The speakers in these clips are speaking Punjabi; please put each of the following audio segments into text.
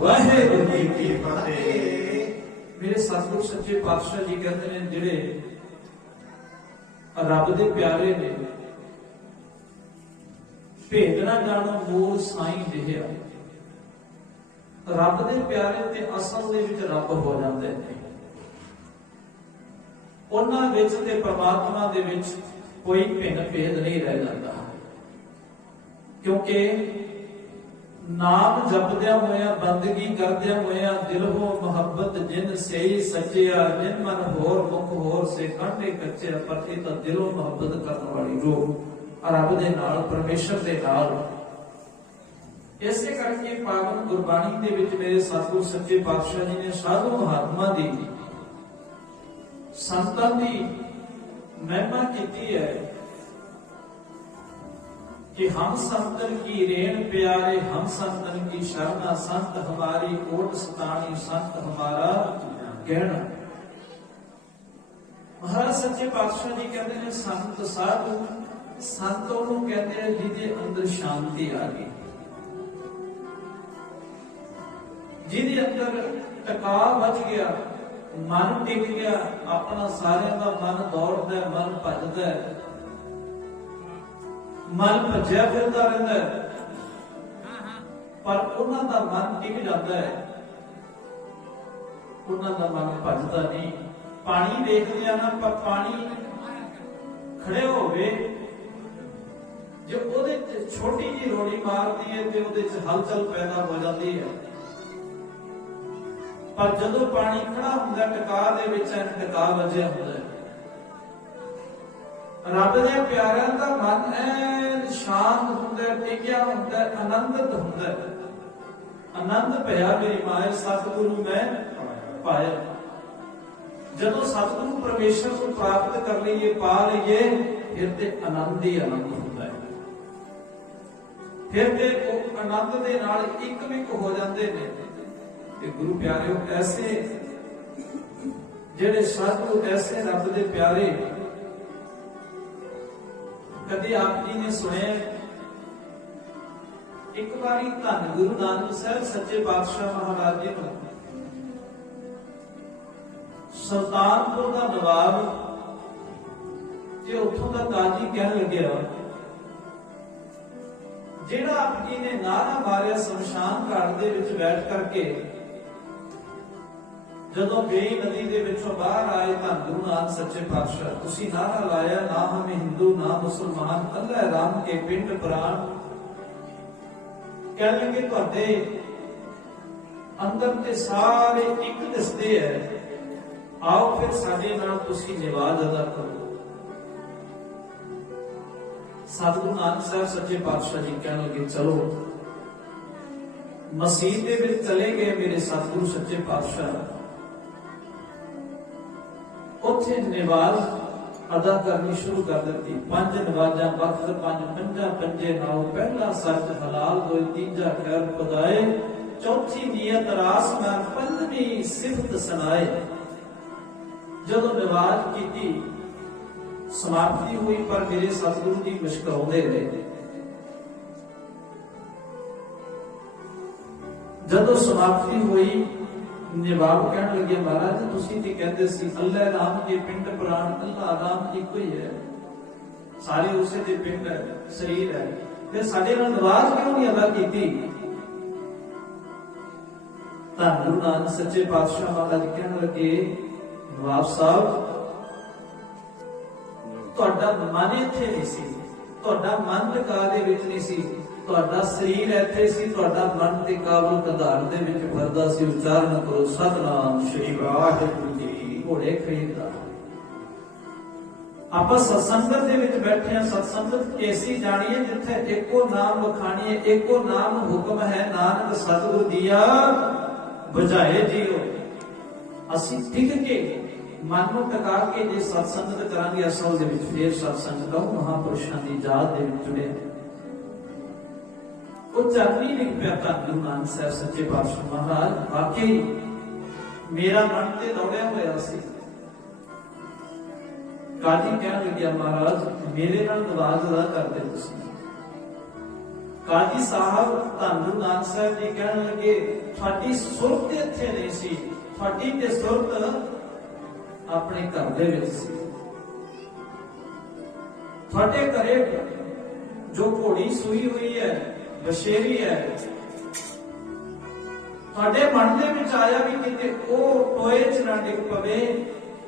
वाहेगुरु जी की फतेह। मेरे सतगुरु सच्चे पातशाह जी कहते हैं जिहड़े रब दे प्यारे ने भेद ना जानो मूल साईं जिहिया। रब दे प्यारे ते असल दे विच रब हो जाते हैं। उन्हां विच ते परमात्मा दे विच कोई भिन्न भेद नहीं रह जाता, क्योंकि नाम जपद्या होया बंदगी करद्या होया दिल हो मुहब्बत जिन सही सच्चिया जिन मन होर मुख होर से कांटे कच्चे पर ये तो दिलों मुहब्बत करने वाली रूह रब दे नाल परमेश्वर दे नाल। इसे करके पावन गुरबाणी दे विच मेरे सतगुरु सच्चे पातशाह जी ने साधु महात्मा दी संतां दी महिमा की है कि हम संतन की रेण प्यारे हम संतन की शरणा संत हमारी कोट सतानी संत हमारा गहना। महाराज सच्चे पातशाह जी कहते हैं संत साधु संतों को कहते हैं जिहदे अंदर शांति आ गई, जिहदे अंदर टका बच गया, मन टिक गया, अपना सारे का मन दौड़ता है, मन भजदा है, मन भज्या फिरदा रहिंदा है, पर उन्हां दा मन टिक जाता है, उन्हां दा मन भजदा नहीं। पानी देखदे आ ना, पर पानी खड़े होवे जो ਉਹਦੇ ਚ छोटी जी रोड़ी मारती है तो ਉਹਦੇ ਚ हलचल पैदा हो जाती है, पर जदों पानी खड़ा हुंदा टका दे विच टका वजिया हुंदा है। रब दे प्यारिਆਂ ਦਾ मन ऐन शांत हुंदा, टिकिया हुंदा, आनंदित हुंदा। आनंद भया मेरी माए सतगुरु मैं पाया। जदों सतगुरु परमेश्वर को प्राप्त कर लईए पा लईए फिर ते आनंद ही आनंद हुंदा है। फिर ते वो आनंद दे नाल एक विक हो जाते ने। गुरु प्यारे ऐसे जेड़े साधु ऐसे रब दे प्यारे कदी आप जी ने सुने एक बारी धन गुरु नानक साहब सच्चे पातशाह महाराज जी को सुल्तानपुर का नवाब ते उत्थों का काजी कहन लग्या जेड़ा आप जी ने नारा मारिया शमशान घाट दे विच बैठ करके जदों बेई नदी दे विचों बाहर आए धन गुरु नानक सच्चे पातशाह तुसी नारा लाया ना हम हिंदू ना मुसलमान अल्लाह राम के पिंड प्राण कह लगे तुहाडे अंदर ते सारे एक दिसदे है, आओ फिर साडे नाल तुसी निवाज अदा करो। सतगुरु नानक साहब सच्चे पातशाह जी कहने लगे चलो। मसीह दे विच चले गए मेरे सतगुरु सच्चे पातशाह, उत्थे नवाज अदा करनी शुरू कर दी। पंज नवाजा वक्त पंज पंजा पंजे नाओ पहला सच हलाल दोई तीजा खैर खुदाए चौथी नियत रास में पंजवी सिफत सुनाए। जदों नवाज की समाप्ति हुई पर मेरे सतगुरु जी मुस्कुराते रहे। जदों समाप्ति हुई नवाब कहने लगे महाराज तुसी ते कहते सी अल्लाह राम के पिंड प्राण अल्लाह राम इको ही है, सारे उसे दे पिंड है शरीर है, फिर साडे नाल नवाज क्यों नहीं अदा कीती? धन गुरु नानक सच्चे पातशाह महाराज कहने लगे नवाब साहब तुहाडा मन इत्थे नहीं सी, तुहाडा मन टका दे विच नहीं सी, तुहाडा शरीर इत्थे सी, तुहाडा मन ते काबल कधार दे विच फिरदा सी। उच्चारण करो सतनाम श्री वाहिगुरू जी। घोड़े खरीददा आपां सत्संगत दे विच बैठे हां। सत्संगत कैसी जानिए जिथे एको नाम वखाणीए, एको नाम हुक्म है नानक सतगुरु दिया बुझाए जियो। असीं टिक के मन को टका के जे सत्संगत करांगे असल दे विच फिर सत्संग का महापुरुषां दी जात दे विच जुड़े। वो चरनी लिख पिया धन गुरु नानक साहब सच्चे पातशाह महाराज वाकई मेरा मन ते दौड़िया होया सी। काजी कहन लग्या महाराज मेरे नाल नवाज अदा कर दे तुसीं। ਕਾਜੀ ਸਾਹਿਬ ਧੰਨ ਗੁਰੂ ਨਾਨਕ ਸਾਹਿਬ ਜੀ ਕਹਿਣ ਲੱਗੇ ਤੁਹਾਡੀ ਸੁਰਤ ਇੱਥੇ ਨਹੀਂ ਸੀ, ਤੁਹਾਡੀ ਤੇ ਸੁਰਤ ਆਪਣੇ ਘਰ ਦੇ ਵਿੱਚ ਸੀ। ਤੁਹਾਡੇ ਘਰੇ ਜੋ ਘੋੜੀ ਸੂਈ ਹੋਈ ਹੈ, ਬਸ਼ੇਰੀ ਹੈ, ਤੁਹਾਡੇ ਮਨ ਦੇ ਵਿੱਚ ਆਇਆ ਵੀ ਕਿਤੇ ਉਹ ਟੋਏ ਚ ਨਾ ਡਿੱਗ ਪਵੇ,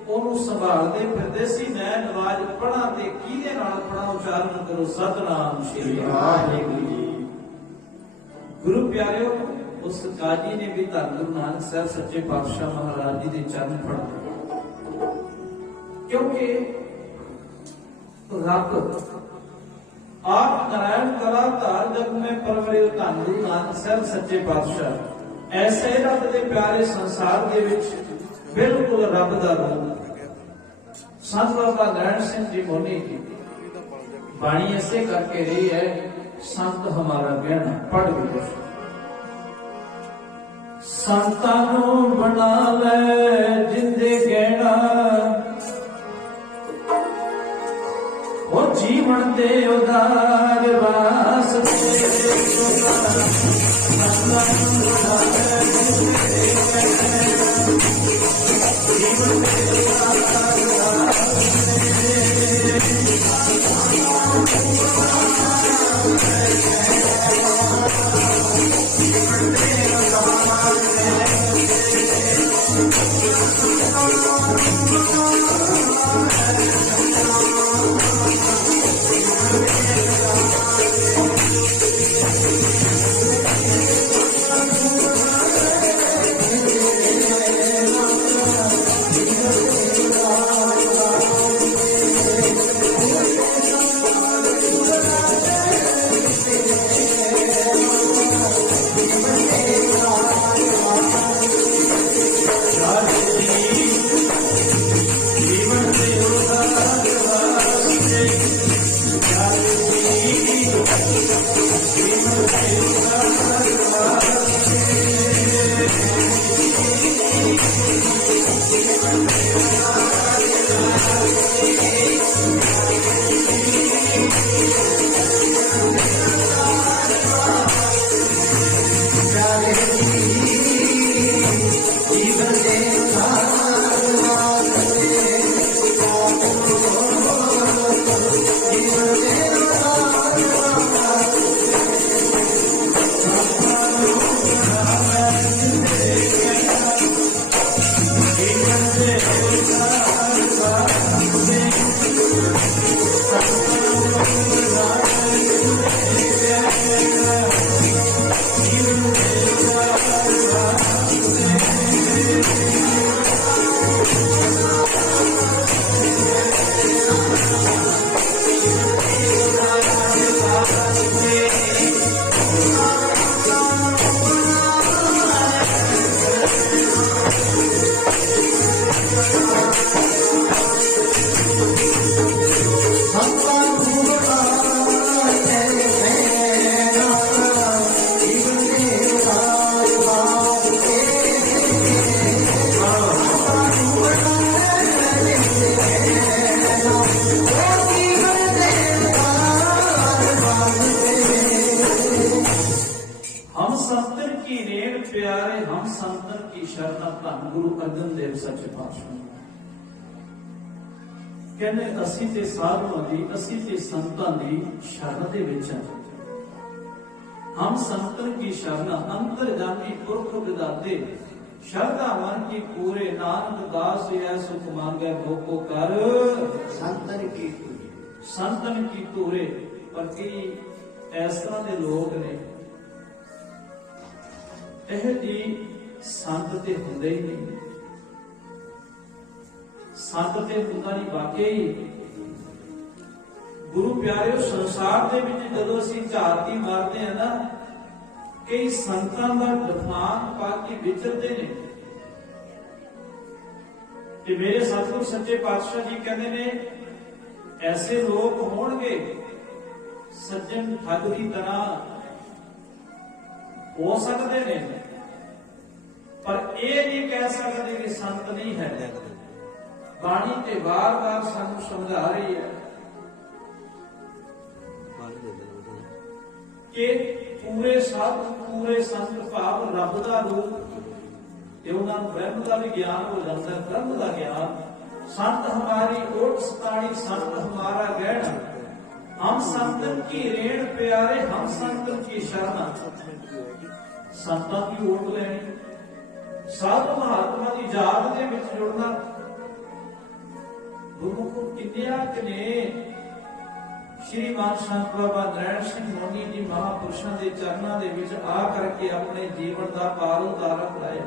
ਉਹਨੂੰ ਸੰਭਾਲਦੇ ਫਿਰਦੇ ਸੀ। ਮੈਂ ਨਵਾਜ਼ ਪੜਾਂ ਤੇ ਕਿਹਦੇ ਨਾਲ ਪੜਾਂ? ਉਚਾਰਨ ਕਰੋ ਸਤਨਾਮ ਸ਼੍ਰੀ ਵਾਹਿਗੁਰੂ ਜੀ। ਗੁਰੂ ਪਿਆਰਿਓ, ਉਸ ਕਾਜੀ ਨੇ ਵੀ ਧੰਨ ਗੁਰੂ ਨਾਨਕ ਸਾਹਿਬ ਸੱਚੇ ਪਾਤਸ਼ਾਹ ਮਹਾਰਾਜ ਜੀ ਦੇ ਚਰਨ ਫੜ ਲਏ, ਕਿਉਂਕਿ ਰੱਬ ਆਪ ਨਾਰਾਇਣ ਕਲਾ ਧਾਰ ਜਗ में परवरे ਧੰਨ ਗੁਰੂ ਨਾਨਕ ਸਾਹਿਬ ਸੱਚੇ ਪਾਤਸ਼ਾਹ ਐਸੇ ਰੱਬ ਦੇ ਪਿਆਰੇ ਸੰਸਾਰ ਦੇ ਵਿੱਚ ਬਿਲਕੁਲ ਰੱਬ ਦਾ ਰੂਪ। ਸੰਤ ਬਾਬਾ ਨਾਰਾਇਣ ਸਿੰਘ ਜੀ ਮੋਨੀ ਜੀ ਬਾਣੀ ਐਸੇ ਕਰਕੇ ਰਹੀ ਹੈ, ਸੰਤ ਹਮਾਰਾ ਗਹਿਣਾ ਪੜ ਗਏ। ਸੰਤਾਂ ਨੂੰ ਬਣਾ ਲੈ ਜਿੰਦੇ ਗਹਿਣਾ, ਉਹ ਜੀਵਨ ਦੇ ਉਦਾਰ ਵਾਸਤੇ। ਸੰਤਾਂ ਨੂੰ ਬਣਾ ਲੈ ਜਿੰਦੇ ਗਹਿਣਾ, ਜੀਵਨ ਦੇ ਉਦਾਰ ਕਹਿੰਦੇ ਅਸੀਂ ਤੇ ਸਾਧੂਆਂ ਦੀ, ਅਸੀਂ ਤੇ ਸੰਤਾਂ ਦੀ ਸ਼ਰਨ ਦੇ ਵਿੱਚ ਹਾਂ। ਹਮ ਸੰਤਨ ਕੀ ਸ਼ਰਨ ਅੰਤਰਜਾਮੀ ਪੁਰਖ ਵਿਦਾਤੇ, ਸ਼ਰਧਾ ਮਨ ਕੀ ਪੂਰੇ ਨਾਨਕ ਦਾਸ ਐ ਸੁਖ ਮੰਗੈ ਭੋਕੋ ਕਰ। ਸੰਤਨ ਕੀ ਪੂਰੇ। ਪਰ ਕੀ ਇਸ ਤਰ੍ਹਾਂ ਦੇ ਲੋਕ ਨੇ, ਇਹ ਜੀ ਸੰਤ ਤੇ ਹੁੰਦੇ ਹੀ ਨਹੀਂ। ਸੰਤ ਤੇ ਹੁੰਦਾ ਨਹੀਂ। ਵਾਕਈ ਗੁਰੂ ਪਿਆਰਿਓ, ਸੰਸਾਰ ਦੇ ਵਿੱਚ ਜਦੋਂ ਅਸੀਂ ਝਾਤੀ ਮਾਰਦੇ ਹਾਂ ਨਾ, ਕਈ ਸੰਤਾਂ ਦਾ ਦਫਨਾਨ ਪਾ ਕੇ ਵਿਚਰਦੇ ਨੇ। ਤੇ ਮੇਰੇ ਸਤਿਗੁਰ ਸੱਚੇ ਪਾਤਸ਼ਾਹ ਜੀ ਕਹਿੰਦੇ ਨੇ, ਐਸੇ ਲੋਕ ਹੋਣਗੇ ਸੱਜਣ ਠੱਗ ਦੀ ਤਰ੍ਹਾਂ ਹੋ ਸਕਦੇ ਨੇ, ਪਰ ਇਹ ਨਹੀਂ ਕਹਿ ਸਕਦੇ ਕਿ ਸੰਤ ਨਹੀਂ ਹੈ। ਬਾਣੀ ਤੇ ਵਾਰ-ਵਾਰ ਸਾਨੂੰ ਸਮਝਾ ਰਹੀ ਹੈ। कि पूरे साधु पूरे संत भाव रब का रूप ये उन्होंने ब्रह्म का भी ज्ञान हो जाता है, ब्रह्म का ज्ञान। संत हमारी ओट सताड़ी, संत हमारा गहना, हम संतन की रेण प्यारे, हम संतन की शरणा। संतां की ओट लैनी, साधु महात्मा की याद दे विच जुड़ना। गुरमुखों किन्नियां ने श्रीमान संत बाबा नरैण सिंह मोनी जी महापुरुषों के चरणों के विच आ करके अपने जीवन का पार उतारा कराया।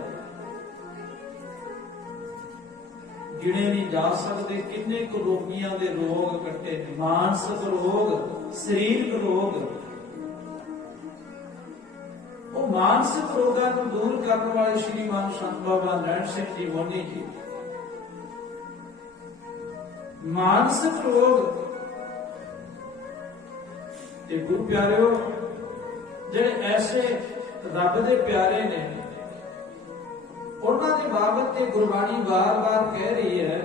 गिने नहीं जा सकते किन्ने को रोगियां दे रोग कट्टे, मानसिक रोग, शरीरक रोग। वो मानसिक रोगों को दूर करने वाले श्रीमान संत बाबा नरैण सिंह जी मोनी जी। मानसिक रोग ते गुरु प्यारेओ जेड़े ऐसे रब दे प्यारे ने, उन्हां दे बाबत ते गुरबाणी बार-बार कह रही है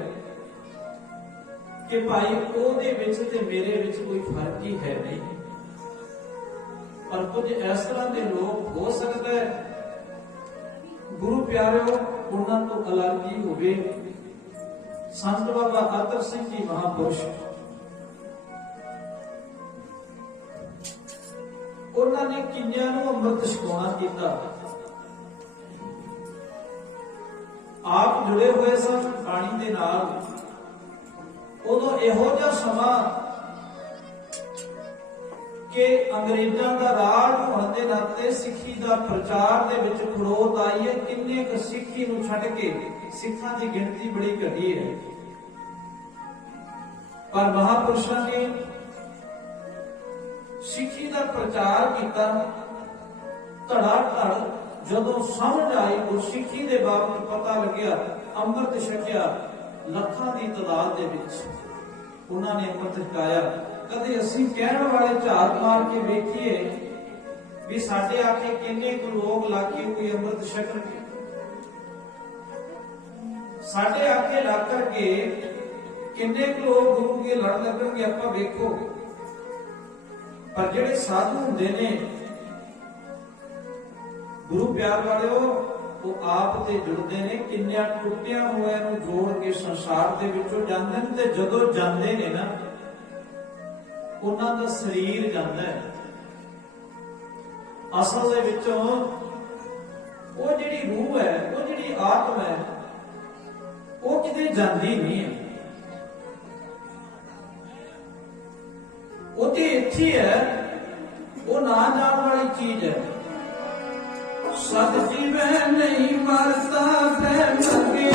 कि भाई ओहदे विच ते मेरे विच कोई फर्क ही है नहीं। पर कुछ इस तरह के लोग हो सकता है गुरु प्यारेओ उन्हां तो अलग ही होवे। संत बाबा अतर सिंह जी महापुरुष, उन्होंने किन्नियां नूं अमृत छकाउणा कीता। आप जुड़े हुए सन बाणी दे नाल। उदों इहो जिहा समां कि अंग्रेजां दा राज होण दे नाते सिੱਖੀ दा प्रचार दे विच खड़ोत आई है। किन्ने क सिੱਖੀ नूं छड्ड के सिੱਖਾਂ दी गिणती बड़ी घटी है। पर महापुरुषां ने सिੱਖੀ ਦਾ प्रचार किया। धड़ा धड़ जदों समझ आई गुरसिੱਖੀ दे बाबत पता लग्या, अमृत छकिया लखां दी तादाद दे विच उन्होंने अमृत छकाया। कदे असीं कहण वाले झात मार के वेखीए भी साडे आके किन्ने को लोग लाके कोई अमृत छकणगे। साडे आके ला करके किन्ने को लोग गुरु के लड़ लगणगे आपां वेखो। पर जेड़े साधु हुंदे ने गुरु प्यार वालेओ, वो आप ते जुड़ते ने। किन्नियां टुटियां होया नूं जोड़ के संसार दे विचों जांदे ने, ते जदों जांदे ने ना उन्हां दा शरीर जांदा है। असल दे विचों वो जिहड़ी रूह है, वो जिहड़ी आत्मा है, वो किते जांदी नहीं है। वो तो इत्थे है, वो ना जाने वाली चीज है। सत जीवै नहीं मरता प्रेम लगे,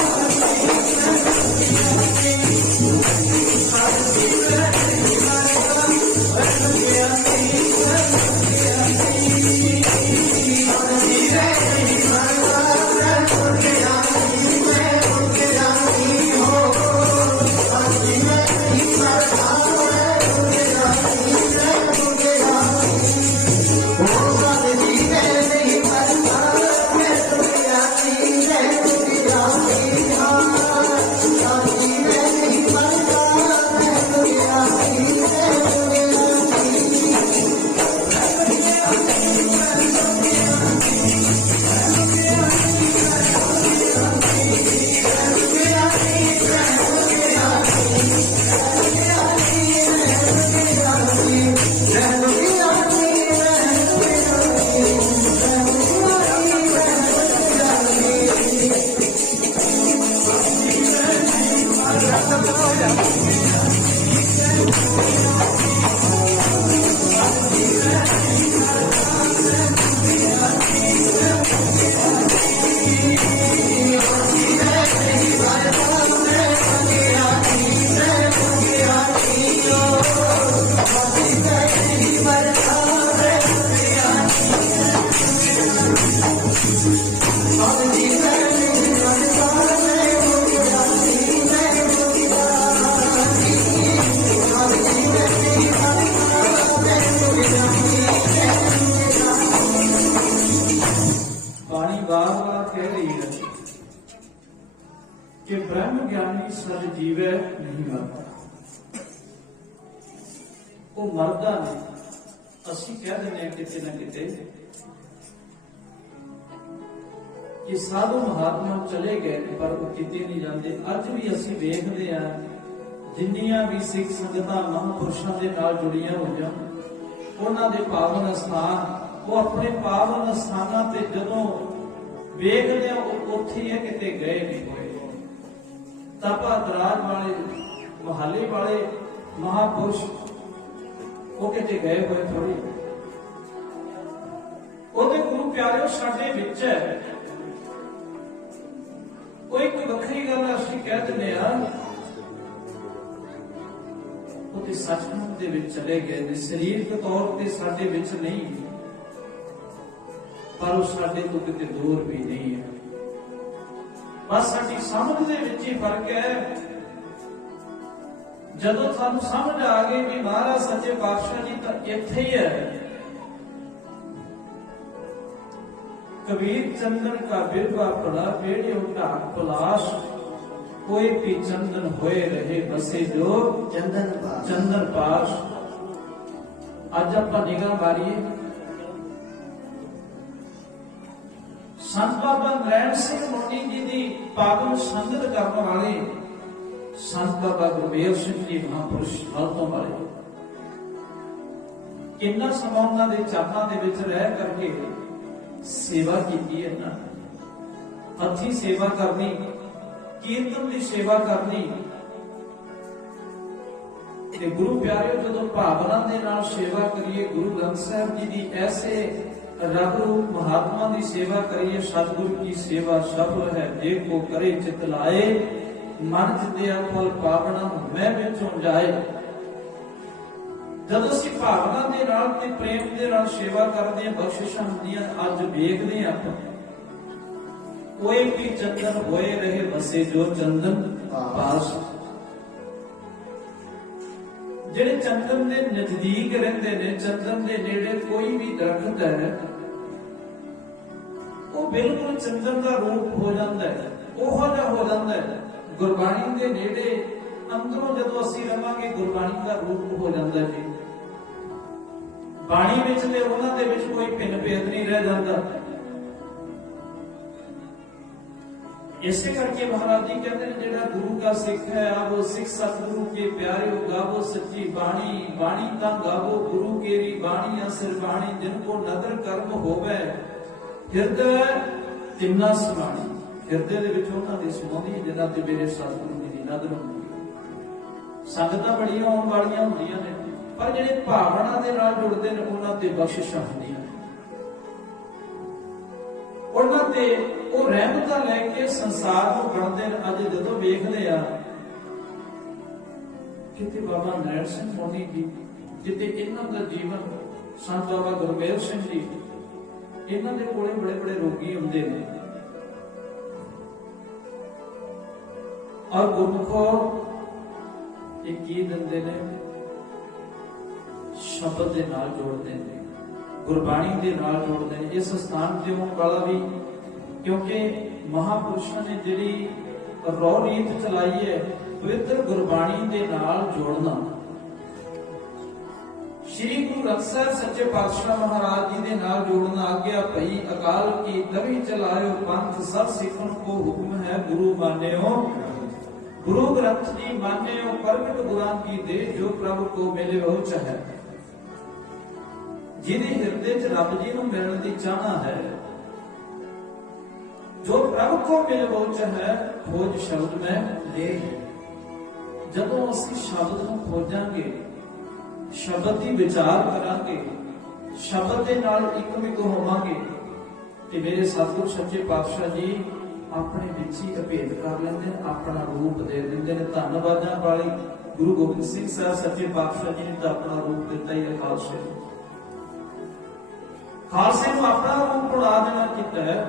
सत जीवै नहीं मरता प्रेम कि ब्रह्म ज्ञानी सद जीवै नहीं मरता। वो मरदा नहीं, ਅਸੀਂ ਕਹਿ ਦਿੰਦੇ ਹਾਂ ਕਿਤੇ ਨਾ ਕਿਤੇ ਕਿ ਸਾਧੂ ਮਹਾਤਮਾ ਚਲੇ ਗਏ ਪਰ ਉਹ ਕਿਤੇ ਨਹੀਂ ਜਾਂਦੇ। ਅੱਜ ਵੀ ਅਸੀਂ ਵੇਖਦੇ ਹਾਂ ਜਿੰਨੀਆਂ ਵੀ ਸਿੱਖ ਸੰਗਤਾਂ ਮਹਾਂਪੁਰਸ਼ਾਂ ਦੇ ਨਾਲ ਜੁੜੀਆਂ ਹੋਈਆਂ, ਉਹਨਾਂ ਦੇ ਪਾਵਨ ਸਥਾਨ, ਉਹ ਆਪਣੇ ਪਾਵਨ ਸਥਾਨਾਂ ਤੇ ਜਦੋਂ ਵੇਖਦੇ ਆ ਉਹ ਉੱਥੇ ਹੈ, ਕਿਤੇ ਗਏ ਨਹੀਂ ਹੋਏ। ਤਾਪਾ ਦਰਾਜ ਵਾਲੇ ਮਹਾਲੇ ਵਾਲੇ ਮਹਾਂਪੁਰਸ਼ ਉਹ ਕਿਤੇ ਗਏ ਹੋਏ ਥੋੜੀ। ਉਹਦੇ ਗੁਰੂ ਪਿਆਰਿਓ ਸਾਡੇ ਵਿੱਚ ਹੈ। ਕੋਈ ਵੱਖਰੀ ਗੱਲ ਅਸੀਂ ਕਹਿ ਦਿੰਦੇ ਆ ਉਹਦੇ ਸੱਚਖੰਡ ਦੇ ਵਿੱਚ ਚਲੇ ਗਏ ਨੇ, ਸਰੀਰਕ ਤੌਰ ਤੇ ਸਾਡੇ ਵਿੱਚ ਨਹੀਂ, ਪਰ ਉਹ ਸਾਡੇ ਤੋਂ ਕਿਤੇ ਦੂਰ ਵੀ ਨਹੀਂ ਹੈ। ਬਸ ਸਾਡੀ ਸਮਝ ਦੇ ਵਿੱਚ ਹੀ ਫਰਕ ਹੈ। ਜਦੋਂ ਸਾਨੂੰ ਸਮਝ ਆ ਗਈ ਵੀ ਮਹਾਰਾਜ ਸੱਚੇ ਪਾਤਸ਼ਾਹ ਜੀ ਤਾਂ ਇੱਥੇ ਹੀ ਹੈ। ਕਬੀਰ ਚੰਦਨ ਕਾ ਬਿਰਵਾ ਪੜਾ ਵੇੜੇ ਢਾਕ ਪਲਾਸ਼, ਕੋਈ ਵੀ ਚੰਦਨ ਹੋਏ ਰਹੇ ਬਸੇ ਜੋ ਚੰਦਨ ਪਾਸ਼। ਅੱਜ ਆਪਾਂ ਨਿਗਾਹ ਮਾਰੀਏ ਸੰਤ ਬਾਬਾ ਨਰੈਣ ਸਿੰਘ ਮੋਨੀ ਜੀ ਦੀ ਪਾਵਨ ਸੰਗਤ ਕਰਨ ਵਾਲੇ ਸੰਤ ਬਾਬਾ ਗੁਰਮੇਲ ਸਿੰਘ ਜੀ ਮਹਾਂਪੁਰਸ਼ ਹਲਤੋਂ ਵਾਲੇ, ਕਿੰਨਾ ਸਮਾਂ ਉਹਨਾਂ ਦੇ ਚਰਨਾਂ ਦੇ ਵਿੱਚ ਰਹਿ ਕਰਕੇ ਸੇਵਾ ਕੀਤੀ ਹੈ ਨਾ। ਹੱਥੀਂ ਸੇਵਾ ਕਰਨੀ, ਕੀਰਤਨ ਦੀ ਸੇਵਾ ਕਰਨੀ। ਤੇ ਗੁਰੂ ਪਿਆਰਿਓ ਜਦੋਂ ਭਾਵਨਾ ਦੇ ਨਾਲ ਸੇਵਾ ਕਰੀਏ, ਗੁਰੂ ਗ੍ਰੰਥ ਸਾਹਿਬ ਜੀ ਦੀ ਐਸੇ ਰੱਬ ਰੂਪ ਮਹਾਤਮਾ ਦੀ ਸੇਵਾ ਕਰੀਏ, ਸਤਿਗੁਰੂ ਕੀ ਸੇਵਾ ਸਫਲ ਹੈ ਜੇ ਕੋ ਕਰੇ ਚਿਤ ਲਾਏ, ਮਨ ਜਿਤਿਆ ਫਲ ਪਾਵਣਾ ਮੈਂ ਵਿੱਚੋਂ ਜਾਏ। ਜਦੋਂ ਅਸੀਂ ਭਾਵਨਾ ਦੇ ਨਾਲ ਤੇ ਪ੍ਰੇਮ ਦੇ ਨਾਲ ਸੇਵਾ ਕਰਦੇ ਹਾਂ, ਬਖਸ਼ਿਸ਼ਾਂ ਹੁੰਦੀਆਂ। ਅੱਜ ਵੇਖਦੇ ਹਾਂ ਆਪਾਂ, ਕੋਈ ਵੀ ਚੰਦਨ ਹੋਏ ਰਹੇ ਬਸੇ ਜੋ ਚੰਦਨ ਪਾਸ। ਜਿਹੜੇ ਚੰਦਨ ਦੇ ਨਜ਼ਦੀਕ ਰਹਿੰਦੇ ਨੇ, ਚੰਦਨ ਦੇ ਨੇੜੇ ਕੋਈ ਵੀ ਦਰਖਤ ਹੈ, ਉਹ ਬਿਲਕੁਲ ਚੰਦਨ ਦਾ ਰੂਪ ਹੋ ਜਾਂਦਾ ਹੈ, ਉਹੋ ਜਿਹਾ ਹੋ ਜਾਂਦਾ ਹੈ। ਗੁਰਬਾਣੀ ਦੇ ਨੇੜੇ ਅੰਦਰੋਂ ਜਦੋਂ ਅਸੀਂ ਰਵਾਂਗੇ, ਗੁਰਬਾਣੀ ਦਾ ਰੂਪ ਹੋ ਜਾਂਦਾ ਹੈ। ਬਾਣੀ ਵਿੱਚ ਤੇ ਉਹਨਾਂ ਦੇ ਵਿੱਚ ਕੋਈ ਭਿੰਨ ਭੇਦ ਨਹੀਂ ਰਹਿ ਜਾਂਦਾ। ਇਸੇ ਕਰਕੇ ਮਹਾਰਾਜ ਜੀ ਕਹਿੰਦੇ ਨੇ ਜਿਹੜਾ ਗੁਰੂ ਦਾ ਸਿੱਖ ਹੈ, ਆਵੋ ਸਿੱਖ ਸਤਿਗੁਰੂ ਕੇ ਪਿਆਰਿਓ ਗਾਵੋ ਸੱਚੀ ਬਾਣੀ। ਬਾਣੀ ਤਾਂ ਗਾਵੋ ਗੁਰੂ ਕੇਰੀ ਬਾਣੀ ਅਸਰ ਬਾਣੀ, ਜਿਨ ਕੋ ਨਦਰ ਕਰਮ ਹੋਵੇ ਹਿਰਦੇ ਤਿੰਨਾ ਸਮਾਣੀ। ਹਿਰਦੇ ਦੇ ਵਿੱਚ ਉਹਨਾਂ ਦੀ ਸਮਾਉਂਦੀ ਜਿਨ੍ਹਾਂ ਤੇ ਮੇਰੇ ਸਤਿਗੁਰੂ ਜੀ ਦੀ ਨਦਰ ਹੁੰਦੀ ਹੈ। ਸੰਗਤਾਂ ਬੜੀਆਂ ਆਉਣ ਵਾਲੀਆਂ ਹੁੰਦੀਆਂ ਨੇ, ਪਰ ਜਿਹੜੇ ਭਾਵਨਾ ਦੇ ਨਾਲ ਜੁੜਦੇ ਨੇ ਉਹਨਾਂ ਤੇ ਬਖਸ਼ਿਸ਼ਾਂ ਹੁੰਦੀਆਂ ਨੇ। ਉਹਨਾਂ ਤੇ ਉਹ ਰਹਿਮਤਾਂ ਲੈ ਕੇ ਸੰਸਾਰ ਨੂੰ ਗਣਦੇ ਨੇ। ਅੱਜ ਜਦੋਂ ਵੇਖਦੇ ਆ ਕਿਤੇ ਬਾਬਾ ਨਰੈਣ ਸਿੰਘ ਮੋਨੀ ਜੀ, ਕਿਤੇ ਇਹਨਾਂ ਦਾ ਜੀਵਨ, ਸੰਤ ਬਾਬਾ ਗੁਰਮੇਲ ਸਿੰਘ ਜੀ, ਇਹਨਾਂ ਦੇ ਕੋਲੇ ਬੜੇ ਬੜੇ ਰੋਗੀ ਹੁੰਦੇ ਨੇ। ਔਰ ਗੁਰਮੁਖੋ ਇਹ ਕੀ ਦਿੰਦੇ ਨੇ? ਸ਼ਬਦ ਦੇ ਨਾਲ ਜੋੜਦੇ ਨੇ, ਗੁਰਬਾਣੀ ਦੇ ਨਾਲ ਜੋੜਦੇ ਨੇ। ਇਸ ਸਥਾਨ ਤੇ ਹੋਣ ਵਾਲਾ ਵੀ, ਕਿਉਂਕਿ ਮਹਾਪੁਰਸ਼ਾਂ ਨੇ ਜਿਹੜੀ ਰੌ ਰੀਤ ਚਲਾਈ ਹੈ, ਪਵਿੱਤਰ ਗੁਰਬਾਣੀ ਦੇ ਨਾਲ ਜੋੜਨਾ। ਸ਼੍ਰੀ ਗੁਰੂ ਗ੍ਰੰਥ ਸਾਹਿਬ ਸੱਚੇ ਪਾਤਸ਼ਾਹ ਮਹਾਰਾਜ ਜੀ ਦੇ ਨਾਲ ਜੋੜਨਾ। ਆਗਿਆ ਭਈ ਅਕਾਲ ਕੀ ਤਵੀ ਚਲਾਇਓ ਪੰਥ, ਸਭ ਸਿੱਖਣ ਕੋ ਹੁਕਮ ਹੈ ਗੁਰੂ ਮਾਨਿਓ। ਗੁਰੂ ਗ੍ਰੰਥ ਜੀ ਮਾਨਿਓ ਪ੍ਰਗਟ ਗੁਰਾਂ ਕੀ ਦੇ, ਜੋ ਪ੍ਰਭ ਕੋ ਮਿਲੇ ਉਹ ਚਾਹੇ। ਜਿਹਦੇ ਹਿਰਦੇ 'ਚ ਰੱਬ ਜੀ ਨੂੰ ਮਿਲਣ ਦੀ ਚਾਹਨਾ ਹੈ, ਜੋ ਪ੍ਰਭ ਕੋ ਮਿਲੇ ਉਹ ਚਾਹੇ, ਖੋਜ ਸ਼ਬਦ ਮੈਂ ਲੈ। ਜਦੋਂ ਅਸੀਂ ਸ਼ਬਦ ਨੂੰ ਖੋਜਾਂਗੇ, ਸ਼ਬਦ ਦੀ ਵਿਚਾਰ ਕਰਾਂਗੇ, ਸ਼ਬਦ ਦੇ ਨਾਲ ਇੱਕਮਿਕ ਹੋਵਾਂਗੇ, ਤੇ ਮੇਰੇ ਸਤਿਗੁਰ ਸੱਚੇ ਪਾਤਸ਼ਾਹ ਜੀ ਆਪਣੇ ਵਿੱਚ ਹੀ ਅਭੇਦ ਕਰ ਲੈਂਦੇ ਨੇ, ਆਪਣਾ ਰੂਪ ਦੇ ਦਿੰਦੇ ਨੇ। ਧੰਨਵਾਦਾਂ ਵਾਲੀ ਗੁਰੂ ਗੋਬਿੰਦ ਸਿੰਘ ਸਾਹਿਬ ਸੱਚੇ ਪਾਤਸ਼ਾਹ ਜੀ ਨੇ ਤਾਂ ਆਪਣਾ ਰੂਪ ਦਿੱਤਾ ਹੀ ਹੈ। ਖਾਲਸੇ ਨੂੰ ਆਪਣਾ ਰੂਪ ਬਣਾ ਦੇਣਾ ਕੀਤਾ ਹੈ।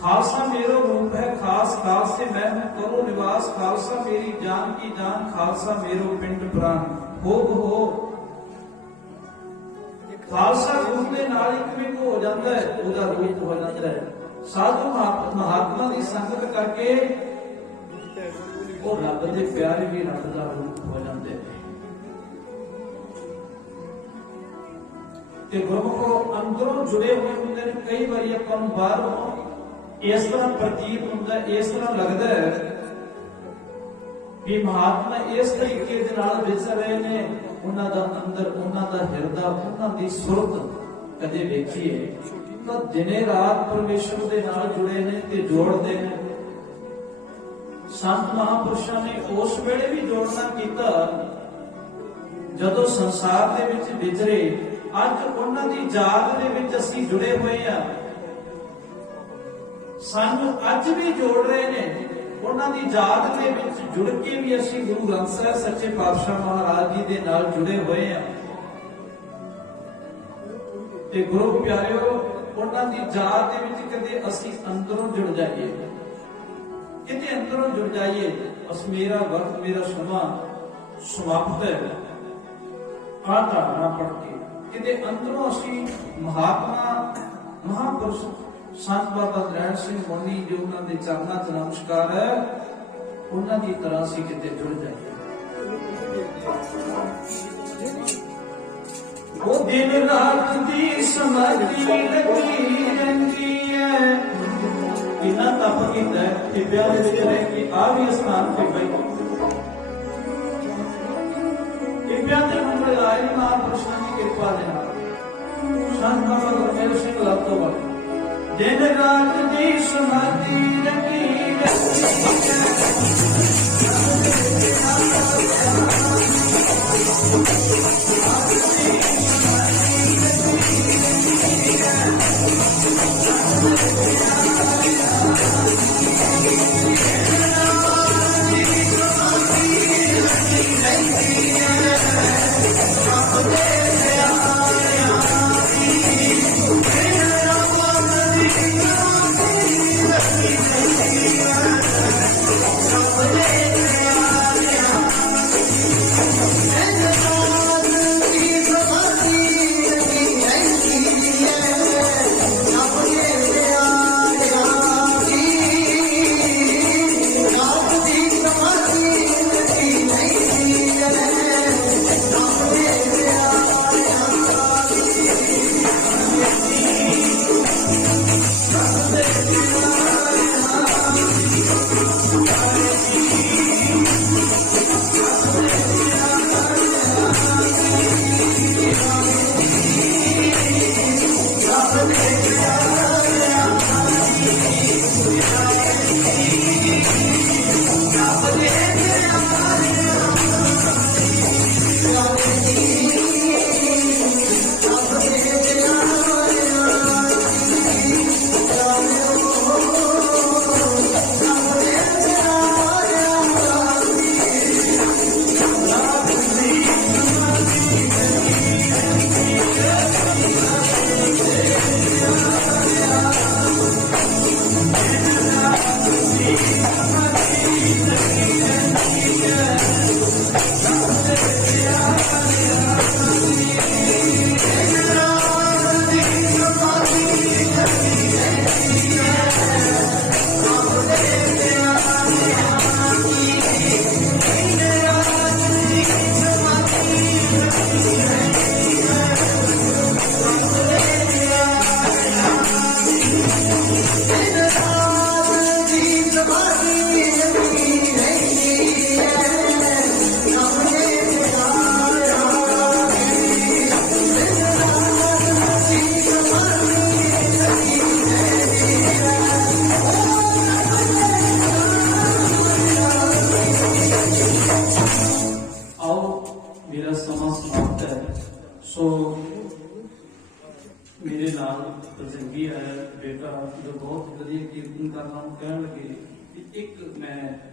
ਖਾਲਸਾ ਮੇਰਾ ਰੂਪ ਹੈ ਖਾਸ, ਖਾਲਸੇ ਮੈਂ ਹੂੰ ਕਰੋ ਨਿਵਾਸ। ਖਾਲਸਾ ਮੇਰੀ ਜਾਨ ਕੀ ਜਾਨ, ਖਾਲਸਾ ਮੇਰੋ ਪਿੰਡ ਪ੍ਰਾਨ। ਹੋ ਖਾਲਸਾ ਰੂਪ ਦੇ ਨਾਲ ਇੱਕਮਿਕ ਹੋ ਜਾਂਦਾ ਹੈ, ਉਹਦਾ ਰੂਪ ਹੋ ਜਾਂਦਾ ਹੈ। ਸਾਧੂ ਮਹਾਤਮਾ ਦੀ ਸੰਗਤ ਕਰਕੇ ਉਹ ਰੱਬ ਦੇ ਪਿਆਰੇ ਵੀ ਰੱਬ ਦਾ ਰੂਪ ਹੋ ਜਾਂਦੇ ਨੇ। ਤੇ ਗੁਰਮੁਖੋ ਅੰਦਰੋਂ ਜੁੜੇ ਹੋਏ ਹੁੰਦੇ ਨੇ। ਕਈ ਵਾਰੀ ਆਪਾਂ ਨੂੰ ਬਾਹਰੋਂ ਇਸ ਤਰ੍ਹਾਂ ਪ੍ਰਤੀਤ ਹੁੰਦਾ, ਇਸ ਤਰ੍ਹਾਂ ਲੱਗਦਾ ਹੈ ਵੀ ਮਹਾਤਮਾ ਇਸ ਤਰੀਕੇ ਦੇ ਨਾਲ ਵਿਚਰ ਰਹੇ ਨੇ, ਉਹਨਾਂ ਦਾ ਅੰਦਰ, ਉਹਨਾਂ ਦਾ ਹਿਰਦਾ, ਉਹਨਾਂ ਦੀ ਸੁਰਤ ਕਦੇ ਵੇਖੀਏ ਤਾਂ ਦਿਨੇ ਰਾਤ ਪਰਮੇਸ਼ਰ ਦੇ ਨਾਲ ਜੁੜੇ ਨੇ ਤੇ ਜੋੜਦੇ ਨੇ। ਸੰਤ ਮਹਾਂਪੁਰਸ਼ਾਂ ਨੇ ਉਸ ਵੇਲੇ ਵੀ ਜੋੜਨਾ ਕੀਤਾ ਜਦੋਂ ਸੰਸਾਰ ਦੇ ਵਿੱਚ ਵਿਚਰੇ। ਅੱਜ ਉਹਨਾਂ ਦੀ ਯਾਦ ਦੇ ਵਿੱਚ ਅਸੀਂ ਜੁੜੇ ਹੋਏ ਆ, ਸਾਨੂੰ ਅੱਜ ਵੀ ਜੋੜ ਰਹੇ ਨੇ। ਉਹਨਾਂ ਦੀ ਯਾਦ ਦੇ ਵਿੱਚ ਜੁੜ ਕੇ ਵੀ ਅਸੀਂ ਗੁਰੂ ਗ੍ਰੰਥ ਸਾਹਿਬ ਸੱਚੇ ਪਾਤਸ਼ਾਹ ਮਹਾਰਾਜ ਜੀ ਦੇ ਨਾਲ ਜੁੜੇ ਹੋਏ ਆ। ਤੇ ਗੁਰੂ ਪਿਆਰਿਓ, ਉਹਨਾਂ ਦੀ ਯਾਦ ਦੇ ਵਿੱਚ ਕਦੇ ਅਸੀਂ ਅੰਦਰੋਂ ਜੁੜ ਜਾਈਏ, ਕਿਤੇ ਅੰਦਰੋਂ ਜੁੜ ਜਾਈਏ। ਬਸ ਮੇਰਾ ਵਕਤ, ਮੇਰਾ ਸਮਾਂ ਸਮਾਪਤ ਹੈ। ਆਹ ਧਾਰਨਾ ਪੜ ਕੇ ਕਿਤੇ ਅੰਦਰੋਂ ਅਸੀਂ ਮਹਾਤਮਾ ਮਹਾਂਪੁਰਸ਼ ਸੰਤ ਬਾਬਾ ਨਰੈਣ ਸਿੰਘ ਮੁਨੀ ਜੋ ਉਹਨਾਂ ਦੇ ਚਰਨਾਂ 'ਚ ਨਮਸਕਾਰ ਹੈ, ਉਹਨਾਂ ਦੀ ਤਰ੍ਹਾਂ ਅਸੀਂ ਕਿਤੇ ਜੁੜ ਜਾਈਏ। ਉਹ ਦਿਨ ਰਾਤ ਦੀ ਸਮਾਧੀ ਲੱਗੀ ਰਹਿੰਦੀ ਹੈ। ਇਹਨਾਂ ਤਪ ਕੀਤਾ ਕਿ ਵਿਆਹ ਦੇ ਵਿੱਚ ਰਹਿ ਕੇ ਆ ਵੀ ਅਸਥਾਨ ਤੇ ਬੈਠੋ ਕਿ ਵਿਆਹ ਦੇ ਮੰਗਲ ਆਏ ਮਹਾਂਪੁਰਸ਼ਾਂ ਦੀ ਕਿਰਪਾ ਦੇ ਨਾਲ। ਸੰਤ ਬਾਬਾ ਗੁਰਮੇਲ ਸਿੰਘ ਲਾਤੋਵਾਲ ਦਿਨ ਰਾਤ ਦੀ ਸਮਾਧੀ ਲੱਗੀ ਰਹਿੰਦੀ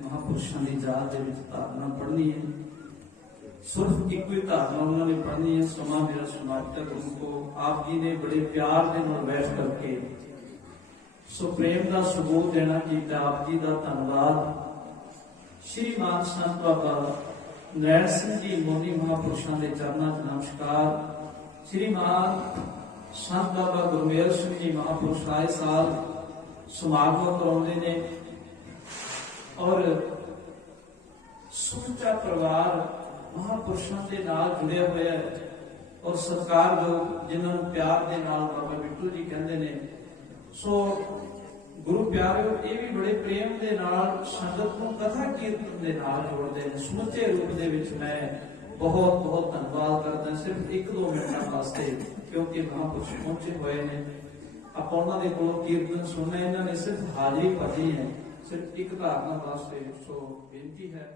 ਮਹਾਂਪੁਰਸ਼ਾਂ ਦੀ ਯਾਦ ਦੇ ਵਿੱਚ ਧਾਰਨਾ ਪੜ੍ਹਨੀ ਹੈ। ਸਿਰਫ ਇੱਕੋ ਹੀ ਧਾਰਨਾ ਉਹਨਾਂ ਨੇ ਪੜ੍ਹਨੀ ਹੈ। ਸਮਾਂ ਮੇਰਾ ਸਮਾਪਤ ਉनको ਆਪ ਜੀ ਨੇ ਬੜੇ ਪਿਆਰ ਦੇ ਨਾਲ ਬੈਠ ਕਰਕੇ ਸੋ ਪ੍ਰੇਮ ਦਾ ਸਬੂਤ ਦੇਣਾ ਕੀਤਾ। ਆਪ ਜੀ ਦਾ ਧੰਨਵਾਦ। ਸ਼੍ਰੀਮਾਨ ਸੰਤ ਬਾਬਾ ਨਰੈਣ ਸਿੰਘ ਜੀ ਮੁਨੀ ਮਹਾਂਪੁਰਸ਼ਾਂ ਦੇ ਚਰਨਾਂ 'ਚ ਨਮਸਕਾਰ। ਸ਼੍ਰੀਮਾਨ ਸੰਤ ਬਾਬਾ ਗੁਰਮੇਲ ਸਿੰਘ ਜੀ ਮਹਾਂਪੁਰਸ਼ ਆਏ ਸਾਲ ਸਮਾਗਮ ਕਰਾਉਂਦੇ ਨੇ ਔਰ ਸਮੁੱਚਾ ਪਰਿਵਾਰ ਮਹਾਂਪੁਰਸ਼ਾਂ ਦੇ ਨਾਲ ਜੁੜਿਆ ਹੋਇਆ ਹੈ। ਔਰ ਸਤਿਕਾਰਯੋਗ ਜਿਨ੍ਹਾਂ ਨੂੰ ਪਿਆਰ ਦੇ ਨਾਲ ਬਾਬਾ ਬਿੱਟੂ ਜੀ ਕਹਿੰਦੇ ਨੇ। ਸੋ ਗੁਰੂ ਪਿਆਰਿਓ, ਇਹ ਵੀ ਬੜੇ ਪ੍ਰੇਮ ਦੇ ਨਾਲ ਸੰਗਤ ਨੂੰ ਕਥਾ ਕੀਰਤਨ ਦੇ ਨਾਲ ਜੋੜਦੇ ਨੇ ਸਮੁੱਚੇ ਰੂਪ ਦੇ ਵਿੱਚ। ਮੈਂ ਬਹੁਤ ਬਹੁਤ ਧੰਨਵਾਦ ਕਰਦਾ ਸਿਰਫ 1-2 ਮਿੰਟਾਂ ਵਾਸਤੇ, ਕਿਉਂਕਿ ਮਹਾਂਪੁਰਸ਼ ਪਹੁੰਚੇ ਹੋਏ ਨੇ। ਆਪਾਂ ਉਹਨਾਂ ਦੇ ਕੋਲੋਂ ਕੀਰਤਨ ਸੁਣਨਾ, ਇਹਨਾਂ ਨੇ ਸਿਰਫ ਹਾਜ਼ਰੀ ਭਰੀ ਹੈ, ਸਿਰਫ ਇੱਕ ਧਾਰਨਾ ਵਾਸਤੇ। ਸੋ ਬੇਨਤੀ ਹੈ